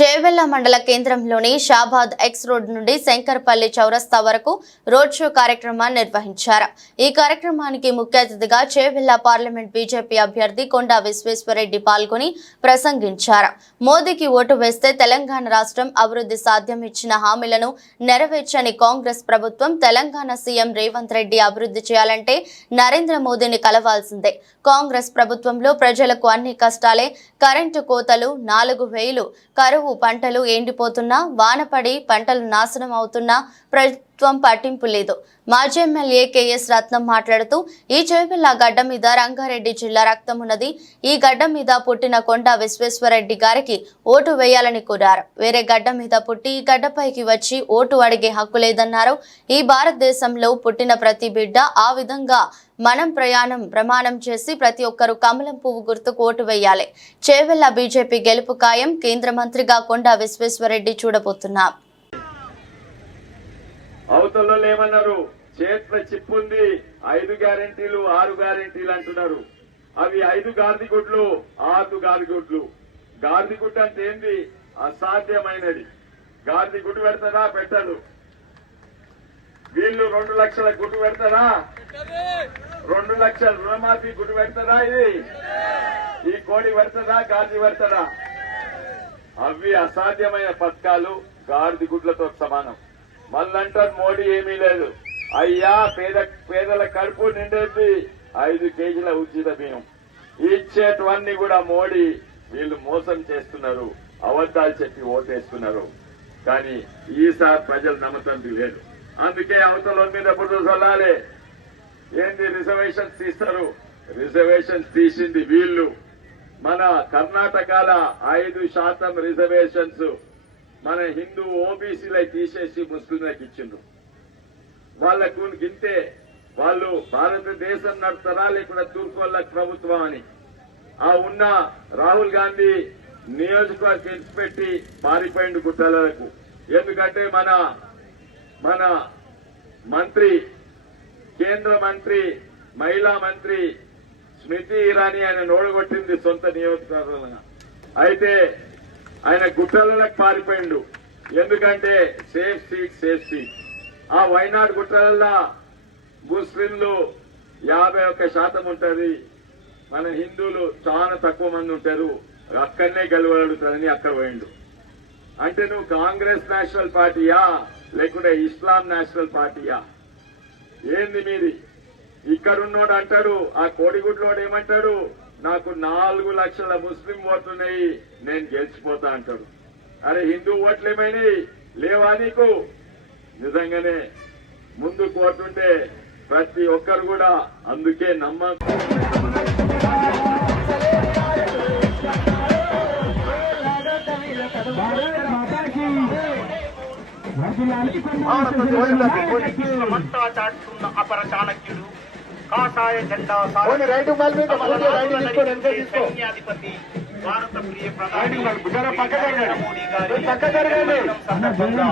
చేవెళ్ళ మండల కేంద్రంలోని Shabad X road నుండి శంకర్పల్లి చౌరస్తా వరకు రోడ్ షో కార్యక్రమాన్ని నిర్వహించారు. ఈ కార్యక్రమానికి ముఖ్య అతిథిగా చేవెళ్ళ పార్లమెంట్ బీజేపీ అభ్యర్థి కొండా విశ్వేశ్వరరెడ్డి పాల్గొని ప్రసంగించారు. మోదీకి ఓటు వేస్తే తెలంగాణ రాష్ట్రం అభివృద్ధి సాధ్యం ఇచ్చిన హామీలను నెరవేర్చని కాంగ్రెస్ ప్రభుత్వం తెలంగాణ సీఎం రేవంత్ రెడ్డి అభివృద్ధి చేయాలంటే నరేంద్ర మోదీని కలవాల్సిందే. కాంగ్రెస్ ప్రభుత్వంలో ప్రజలకు అన్ని కష్టాలే కరెంటు కోతలు నాలుగు వేలు కరువు పంటలు ఎండిపోతున్నా వానపడి పంటలు నాశనం అవుతున్నా ప్రభుత్వం పట్టింపు లేదు. మాజీ ఎమ్మెల్యే కేఎస్ రత్నం మాట్లాడుతూ ఈ చేవెళ్ళ గడ్డ మీద రంగారెడ్డి జిల్లా రక్తం ఉన్నది. ఈ గడ్డ మీద పుట్టిన కొండ విశ్వేశ్వరరెడ్డి గారికి ఓటు వేయాలని కోరారు. వేరే గడ్డ మీద పుట్టి ఈ గడ్డపైకి వచ్చి ఓటు అడిగే హక్కు లేదన్నారు. ఈ భారతదేశంలో పుట్టిన ప్రతి బిడ్డ ఆ విధంగా మనం ప్రయాణం ప్రమాణం చేసి ప్రతి ఒక్కరూ కమలం పువ్వు గుర్తుకు ఓటు వేయాలి. చేవెళ్ళ బీజేపీ గెలుపు ఖాయం కేంద్ర మంత్రిగా కొండ విశ్వేశ్వరరెడ్డి చూడబోతున్నారు అవతలలో ఏమన్నారు చేతుల చిప్పుంది ఐదు గ్యారెంటీలు ఆరు గ్యారెంటీలు అంటున్నారు. అవి ఐదు గార్దిగుడ్లు ఆరు గార్దిగుడ్లు. గార్దిగుడ్డు అంటే ఏంది? అసాధ్యమైనది. గాంధీ గుడ్డు పెడతారా? పెట్టదు. వీళ్ళు రెండు లక్షల గుడ్డు పెడతారా? రెండు లక్షల రుణమాఫీ గుడ్డు పెడతారా ఇది? ఈ కోడి పెడతారా? గాంధీ పెడతారా? అవి అసాధ్యమైన పథకాలు గాడిద గుడ్లతో సమానం. మళ్ళంటారు మోడీ ఏమీ లేదు. అయ్యా పేద పేదల కడుపు నిండేది. ఐదు కేజీల ఉచిత బియ్యం. ఇచ్చేటివన్నీ కూడా మోడీ వీళ్ళు మోసం చేస్తున్నారు. అబద్దాలు చెప్పి ఓటేస్తున్నారు. కానీ ఈసారి ప్రజలు నమ్మటం లేదు. అందుకే అవతల మీద బుర్ర చల్లాలి. ఏంది రిజర్వేషన్స్ తీస్తారు? రిజర్వేషన్స్ తీసింది వీళ్ళు. మన కర్ణాటకల ఐదు శాతం రిజర్వేషన్స్ మన హిందూ ఓబీసీలై తీసేసి ముస్లింలకు ఇచ్చిండ్రు. వాళ్ళకు గింతే వాళ్ళు భారతదేశం నడతారా లేకుండా తూర్పు ప్రభుత్వం అని. ఆ ఉన్న రాహుల్ గాంధీ నియోజకవర్గం పెట్టి పారిపోయిండు గుట్టలకు. ఎందుకంటే మన మన మంత్రి కేంద్ర మంత్రి మహిళా మంత్రి స్మృతి ఇరానీ ఆయన నోడగొట్టింది సొంత నియోజకవర్గంగా అయితే ఆయన గుట్టలకు పారిపోయిండు. ఎందుకంటే సేఫ్ సీట్ సేఫ్ సీట్. ఆ వైనాడు గుట్టలలో ముస్లింలు యాభై ఒక్క శాతం ఉంటుంది. మన హిందువులు చాలా తక్కువ మంది ఉంటారు. అక్కడనే గెలవడుతుందని అక్కడ పోయిండు. అంటే నువ్వు కాంగ్రెస్ నేషనల్ పార్టీయా? లేకుంటే ఇస్లాం నేషనల్ పార్టీయా? ఏంది మీది? ఇక్కడున్నోడు అంటారు ఆ కోడిగుడ్లోడు ఏమంటాడు? నాకు నాలుగు లక్షల ముస్లిం ఓట్లున్నాయి నేను గెలిచిపోతా అంటాడు. అరే హిందూ ఓట్లు ఏమైనాయి? లేవా నీకు? నిజంగానే ముందు కోర్టుంటే ప్రతి ఒక్కరు కూడా అందుకే నమ్మ భారత చాటుతున్న అపర చాణక్యుడు. కాషాయ జెండా రైట్. సైన్యాధిపతి భారత ప్రియ రైట్ ప్రధాని. మోడీ గారి. సందర్భంగా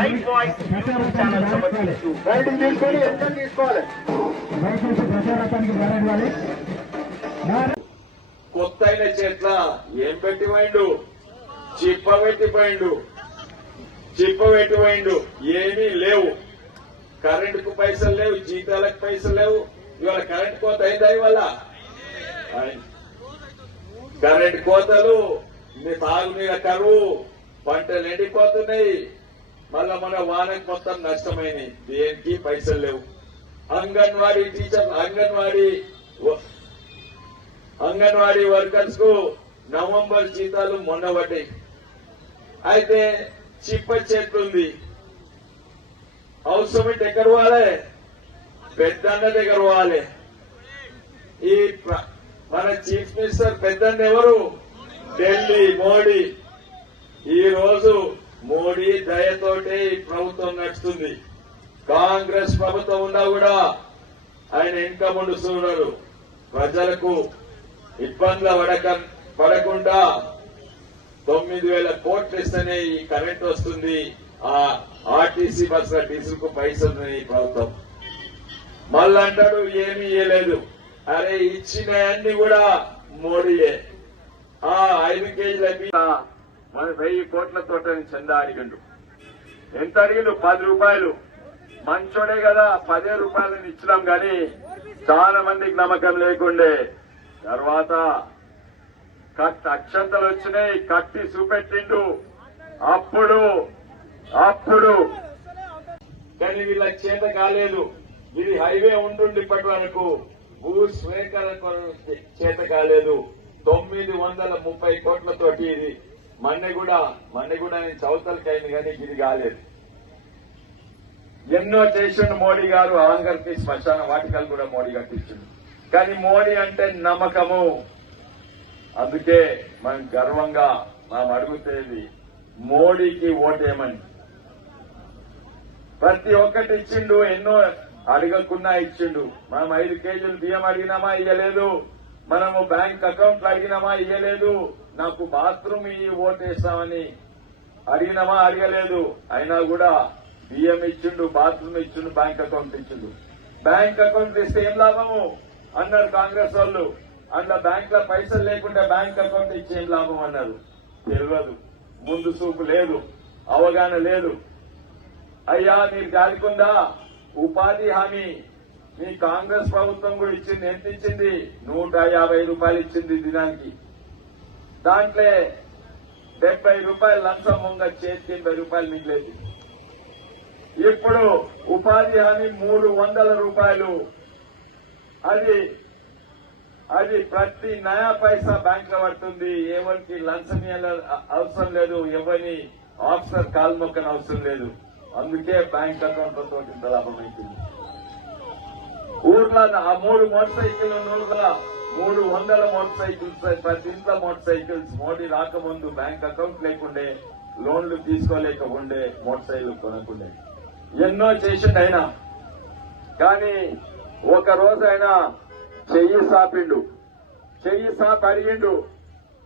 రైట్ వాయిస్ యూట్యూబ్ ఛానల్ సమర్పించు. చెట్ల ఏం పెట్టి పోయిండు? చిప్ప పెట్టి పోయిండు. చిప్ప పెట్టి పోయిండు. ఏమీ లేవు. కరెంటుకు పైసలు లేవు జీతాలకు పైసలు లేవు. ఇవాళ కరెంట్ కోత అయిందా ఇవాళ. కరెంట్ కోతలు మీ తాగునీళ్ళ కరువు పంటలు ఎండిపోతున్నాయి. మళ్ళా మన వానకి మొత్తం నష్టమైనవి దేనికి పైసలు లేవు. అంగన్వాడీ టీచర్ అంగన్వాడీ అంగన్వాడీ వర్కర్స్కు నవంబర్ జీతాలు మొన్న పడ్డాయి అయితే చిప్ప చెట్టుంది అవసరం ఎక్కడ పోవాలి? పెద్దన్న దగ్గర పోవాలి. ఈ మన చీఫ్ మినిస్టర్ పెద్దన్న ఎవరు? ఢిల్లీ మోడీ. ఈ రోజు మోడీ దయతోటే ఈ ప్రభుత్వం నడుస్తుంది. కాంగ్రెస్ ప్రభుత్వం ఉన్నా కూడా ఆయన ఇంకా ముందుస్తున్నారు ప్రజలకు ఇబ్బందులు పడక పడకుండా తొమ్మిది వేల కోట్లు ఇస్తేనే ఈ కరెంట్ వస్తుంది. ఆ ఆర్టీసీ బస్సుల డీజిల్కు పైసలు ఈ ప్రభుత్వం. మళ్ళీ అంటాడు ఏమీ ఇయ్యలేదు. అరే ఇచ్చిన అన్ని కూడా మోడీయే ఆ ఐదు కేజీల మన వెయ్యి కోట్లతో చందా అడిగిండు ఎంత అడిగిండు? పది రూపాయలు. మంచోడే కదా పదే రూపాయలని ఇచ్చినాం గాని చాలా మందికి నమ్మకం లేకుండే. తర్వాత కట్ అక్షంతలు వచ్చినాయి కట్టి చూపెట్టిండు. అప్పుడు అప్పుడు. కానీ వీళ్ళ చేత కాలేదు. ఇది హైవే ఉంటుండి ఇప్పటి వరకు భూ స్వీకరణ చేత కాలేదు. తొమ్మిది వందల ముప్పై కోట్లతోటి ఇది మన్నెగూడ మన్నెగూడ నేను చౌతలకి అయింది కానీ ఇది కాలేదు. ఎన్నో చేసిండు మోడీ గారు ఆంగర్కి శ్మశాన వాటికలు కూడా మోడీ కట్టించిండు కానీ మోడీ అంటే నమ్మకము. అందుకే మనం గర్వంగా మనం అడుగుతేది మోడీకి ఓటేమని ప్రతి ఒక్కటి ఇచ్చిండు ఎన్నో అడగకున్నా ఇచ్చిండు. మనం ఐదు కేజీలు బియ్యం అడిగినామా ఇయ్యలేదు. మనము బ్యాంక్ అకౌంట్లు అడిగినామా ఇయ్యలేదు. నాకు బాత్రూమ్ ఇయ్యి ఓటేస్తామని అడిగినామా అడగలేదు. అయినా కూడా బియ్యం ఇచ్చిండు బాత్రూమ్ ఇచ్చిండు బ్యాంక్ అకౌంట్ ఇచ్చిండు. బ్యాంక్ అకౌంట్ ఇస్తే ఏం లాభము? అన్నారు కాంగ్రెస్ వాళ్ళు. అందులో బ్యాంక్లో పైసలు లేకుండా బ్యాంక్ అకౌంట్ ఇచ్చి ఏం లాభం అన్నారు. తెలియదు. ముందు చూపు లేదు. అవగాహన లేదు. అయ్యా మీరు గాలికుందా? ఉపాధి హామీ మీ కాంగ్రెస్ ప్రభుత్వం కూడా ఇచ్చింది ఎంత ఇచ్చింది? నూట యాభై రూపాయలు ఇచ్చింది దినానికి. దాంట్లో డెబ్బై రూపాయలు లంచం ముంగ చేతికి ఎనభై రూపాయలు మిగిలేదు. ఇప్పుడు ఉపాధి హామీ మూడు వందల రూపాయలు. అది అది ప్రతి నయా పైసా బ్యాంక్లో పడుతుంది. ఎవరికి లంచం అవసరం లేదు ఎవరిని ఆఫీసర్ కాల్ మొక్కని అవసరం లేదు. అందుకే బ్యాంక్ అకౌంట్లతో తోటి ఇంత లాభం ఊర్లో ఆ మూడు మోటార్ సైకిల్ ఊర్లో మూడు వందల మోటార్ సైకిల్స్ ప్రతి ఇంట్లో మోటార్ సైకిల్స్ మోడీ రాకముందు బ్యాంక్ అకౌంట్ లేకుండే లోన్లు తీసుకోలేక ఉండే మోటార్ సైకిల్ కొనకుండే. ఎన్నో చేసిండు ఆయన కానీ ఒక రోజు ఆయన చెయ్యి సాపిండు. చెయ్యి సాప్ అడిగిండు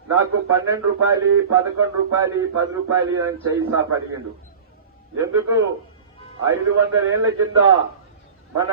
నాకు పన్నెండు రూపాయలు పదకొండు రూపాయలు పది రూపాయలు అని చెయ్యి సాప్ అడిగిండు. ఎందుకు? ఐదు వందల ఏళ్ళ కింద మన